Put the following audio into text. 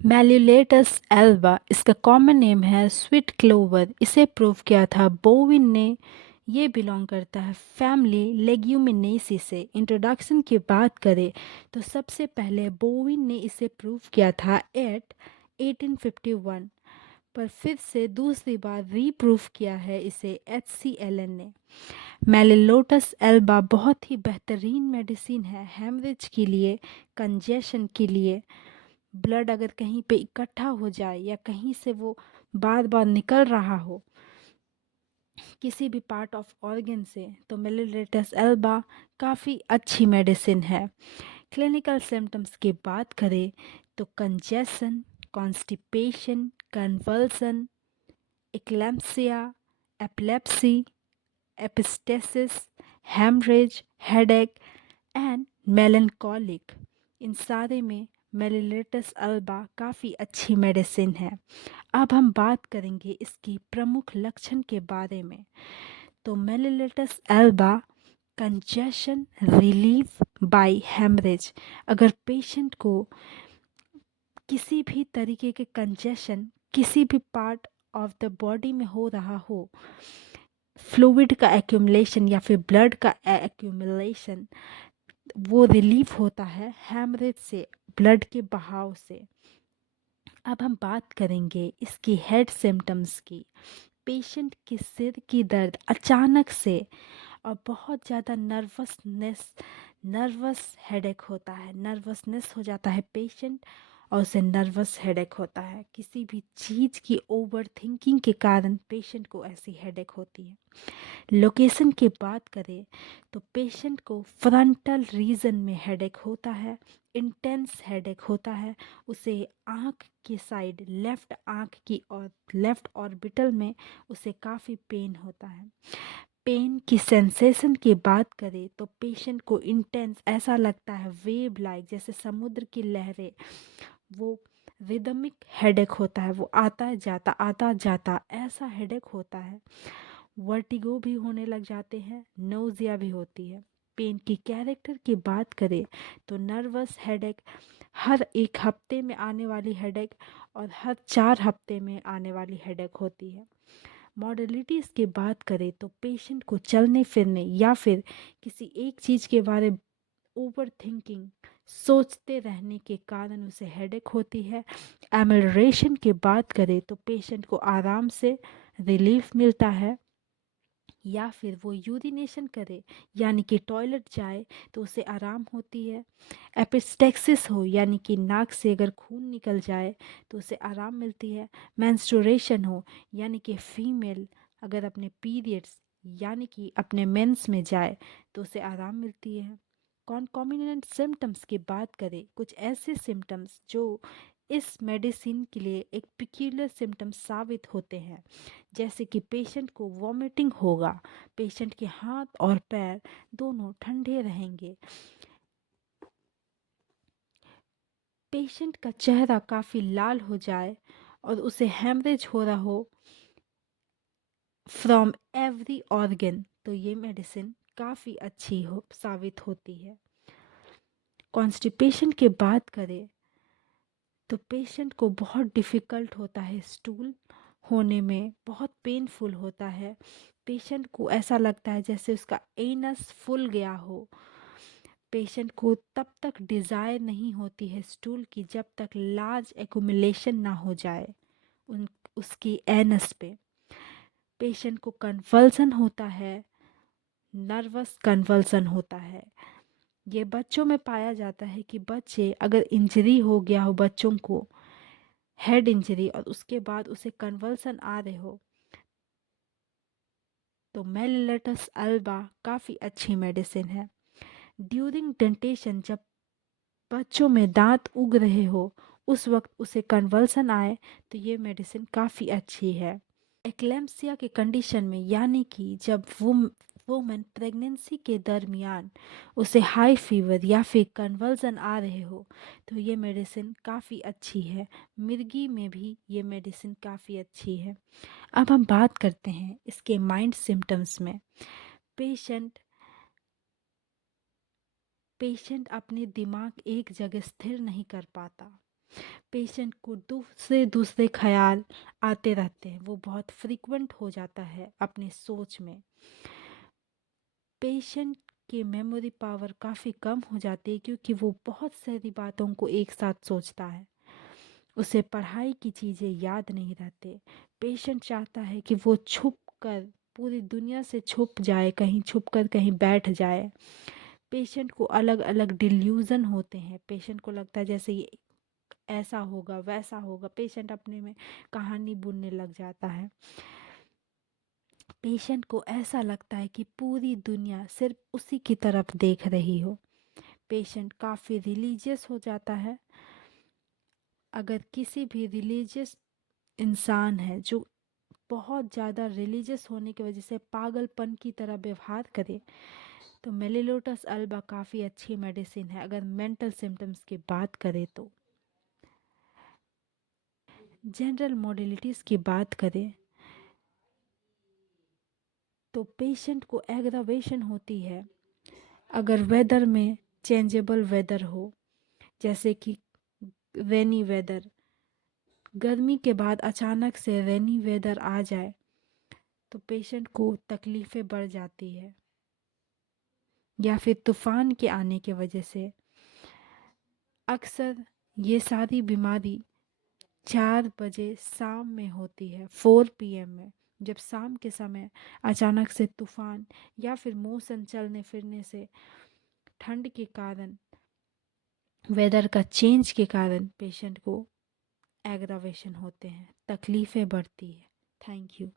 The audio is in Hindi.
मेलिलेटस एल्बा इसका कॉमन नेम है स्वीट क्लोवर। इसे प्रूव किया था बोविन ने। ये बिलोंग करता है फैमिली लेग्यूमिनेसी से। इंट्रोडक्शन की बात करें तो सबसे पहले बोविन ने इसे प्रूव किया था एट 1851, पर फिर से दूसरी बार रीप्रूफ किया है इसे HCLN ने। मेलिलोटस एल्बा बहुत ही बेहतरीन मेडिसिन है हेमरेज के लिए, कंजेशन के लिए। ब्लड अगर कहीं पे इकट्ठा हो जाए या कहीं से वो बार बार निकल रहा हो किसी भी पार्ट ऑफ ऑर्गन से, तो मेलिलेटस एल्बा काफ़ी अच्छी मेडिसिन है। क्लिनिकल सिम्टम्स की बात करें तो congestion, constipation, convulsion, eclampsia, epilepsy, epistaxis, haemorrhage, headache and melancholic, इन सारे में मेलिलेटस अल्बा काफ़ी अच्छी मेडिसिन है। अब हम बात करेंगे इसकी प्रमुख लक्षण के बारे में। तो melilotus alba congestion relief by haemorrhage. अगर पेशेंट को किसी भी तरीके के कंजेशन किसी भी पार्ट ऑफ द बॉडी में हो रहा हो, फ्लूइड का एक्यूमुलेशन या फिर ब्लड का एक्यूमुलेशन, वो रिलीफ होता है हेमरेज से, ब्लड के बहाव से। अब हम बात करेंगे इसकी हेड सिम्टम्स की। पेशेंट के सिर की दर्द अचानक से और बहुत ज़्यादा नर्वस हेडेक होता है। नर्वसनेस हो जाता है पेशेंट और उसे नर्वस हेडेक होता है। किसी भी चीज़ की ओवर थिंकिंग के कारण पेशेंट को ऐसी हेडेक होती है। लोकेशन की बात करें तो पेशेंट को फ्रंटल रीजन में हेडेक होता है, इंटेंस हेडेक होता है। उसे आँख की साइड, लेफ्ट आँख की और लेफ्ट ऑर्बिटल में उसे काफ़ी पेन होता है। पेन की सेंसेशन की बात करें तो पेशेंट को इंटेंस ऐसा लगता है वेव लाइक, जैसे समुद्र की लहरें। वो रिदमिक हेडेक होता है, वो आता जाता ऐसा हेडेक होता है। वर्टिगो भी होने लग जाते हैं, नोजिया भी होती है। पेन की कैरेक्टर की बात करें तो नर्वस हेडेक, हर एक हफ्ते में आने वाली हेडेक और हर 4 हफ्ते में आने वाली हेडेक होती है। मॉडलिटीज़ की बात करें तो पेशेंट को चलने फिरने या फिर किसी एक चीज़ के बारे ओवर थिंकिंग, सोचते रहने के कारण उसे हेडेक होती है। एमलरेशन की बात करें तो पेशेंट को आराम से रिलीफ मिलता है, या फिर वो यूरिनेशन करे यानी कि टॉयलेट जाए तो उसे आराम होती है। एपिस्टेक्सिस हो यानी कि नाक से अगर खून निकल जाए तो उसे आराम मिलती है। मेंस्ट्रुएशन हो यानी कि फीमेल अगर अपने पीरियड्स यानी कि अपने मेंस में जाए तो उसे आराम मिलती है। कॉन्कॉमिनेंट सिम्टम्स की बात करें, कुछ ऐसे सिम्टम्स जो इस मेडिसिन के लिए एक पिक्यूलर सिम्टम साबित होते हैं, जैसे कि पेशेंट को वॉमिटिंग होगा, पेशेंट के हाथ और पैर दोनों ठंडे रहेंगे, पेशेंट का चेहरा काफ़ी लाल हो जाए और उसे हेमरेज हो रहा हो फ्रॉम एवरी ऑर्गन, तो ये मेडिसिन काफ़ी अच्छी हो साबित होती है। कॉन्स्टिपेशन की बात करें तो पेशेंट को बहुत डिफ़िकल्ट होता है, स्टूल होने में बहुत पेनफुल होता है। पेशेंट को ऐसा लगता है जैसे उसका एनस फूल गया हो। पेशेंट को तब तक डिज़ायर नहीं होती है स्टूल की जब तक लार्ज एक्यूमुलेशन ना हो जाए उन उसकी एनस पे। पेशेंट को कन्वल्सन होता है, नर्वस कन्वल्सन होता है। ये बच्चों में पाया जाता है कि बच्चे अगर इंजरी हो गया हो बच्चों को, हेड इंजरी, और उसके बाद उसे कन्वल्सन आ रहे हो, तो मेलिलेटस अल्बा काफ़ी अच्छी मेडिसिन है। ड्यूरिंग डेंटेशन, जब बच्चों में दांत उग रहे हो उस वक्त उसे कन्वल्सन आए तो ये मेडिसिन काफ़ी अच्छी है। एक्लेम्सिया के कंडीशन में यानी कि जब वुमन प्रेगनेंसी के दरमियान उसे हाई फीवर या फिर कन्वल्सन आ रहे हो तो ये मेडिसिन काफ़ी अच्छी है। मिर्गी में भी ये मेडिसिन काफ़ी अच्छी है। अब हम बात करते हैं इसके माइंड सिम्टम्स में। पेशेंट पेशेंट अपने दिमाग एक जगह स्थिर नहीं कर पाता। पेशेंट को दूसरे दूसरे ख्याल आते रहते हैं, वो बहुत फ्रीक्वेंट हो जाता है अपनी सोच में। पेशेंट की मेमोरी पावर काफ़ी कम हो जाती है क्योंकि वो बहुत सारी बातों को एक साथ सोचता है, उसे पढ़ाई की चीज़ें याद नहीं रहते। पेशेंट चाहता है कि वो छुप कर पूरी दुनिया से छुप जाए, कहीं छुप कर कहीं बैठ जाए। पेशेंट को अलग अलग डिल्यूज़न होते हैं, पेशेंट को लगता है जैसे ये ऐसा होगा वैसा होगा, पेशेंट अपने में कहानी बुनने लग जाता है। पेशेंट को ऐसा लगता है कि पूरी दुनिया सिर्फ उसी की तरफ देख रही हो। पेशेंट काफ़ी रिलीजियस हो जाता है। अगर किसी भी रिलीजियस इंसान है जो बहुत ज़्यादा रिलीजियस होने की वजह से पागलपन की तरह व्यवहार करे, तो मेलिलोटस अल्बा काफ़ी अच्छी मेडिसिन है। अगर मेंटल सिम्टम्स की बात करें तो जनरल मोडिलिटीज़ की बात करें तो पेशेंट को एग्रावेशन होती है अगर वेदर में चेंजेबल वेदर हो, जैसे कि रेनी वेदर, गर्मी के बाद अचानक से रेनी वेदर आ जाए तो पेशेंट को तकलीफ़ें बढ़ जाती है। या फिर तूफ़ान के आने की वजह से अक्सर ये सारी बीमारी 4 बजे शाम में होती है, 4 PM में, जब शाम के समय अचानक से तूफ़ान या फिर मौसम चलने फिरने से ठंड के कारण, वेदर का चेंज के कारण पेशेंट को एग्रावेशन होते हैं, तकलीफ़ें बढ़ती है। Thank you.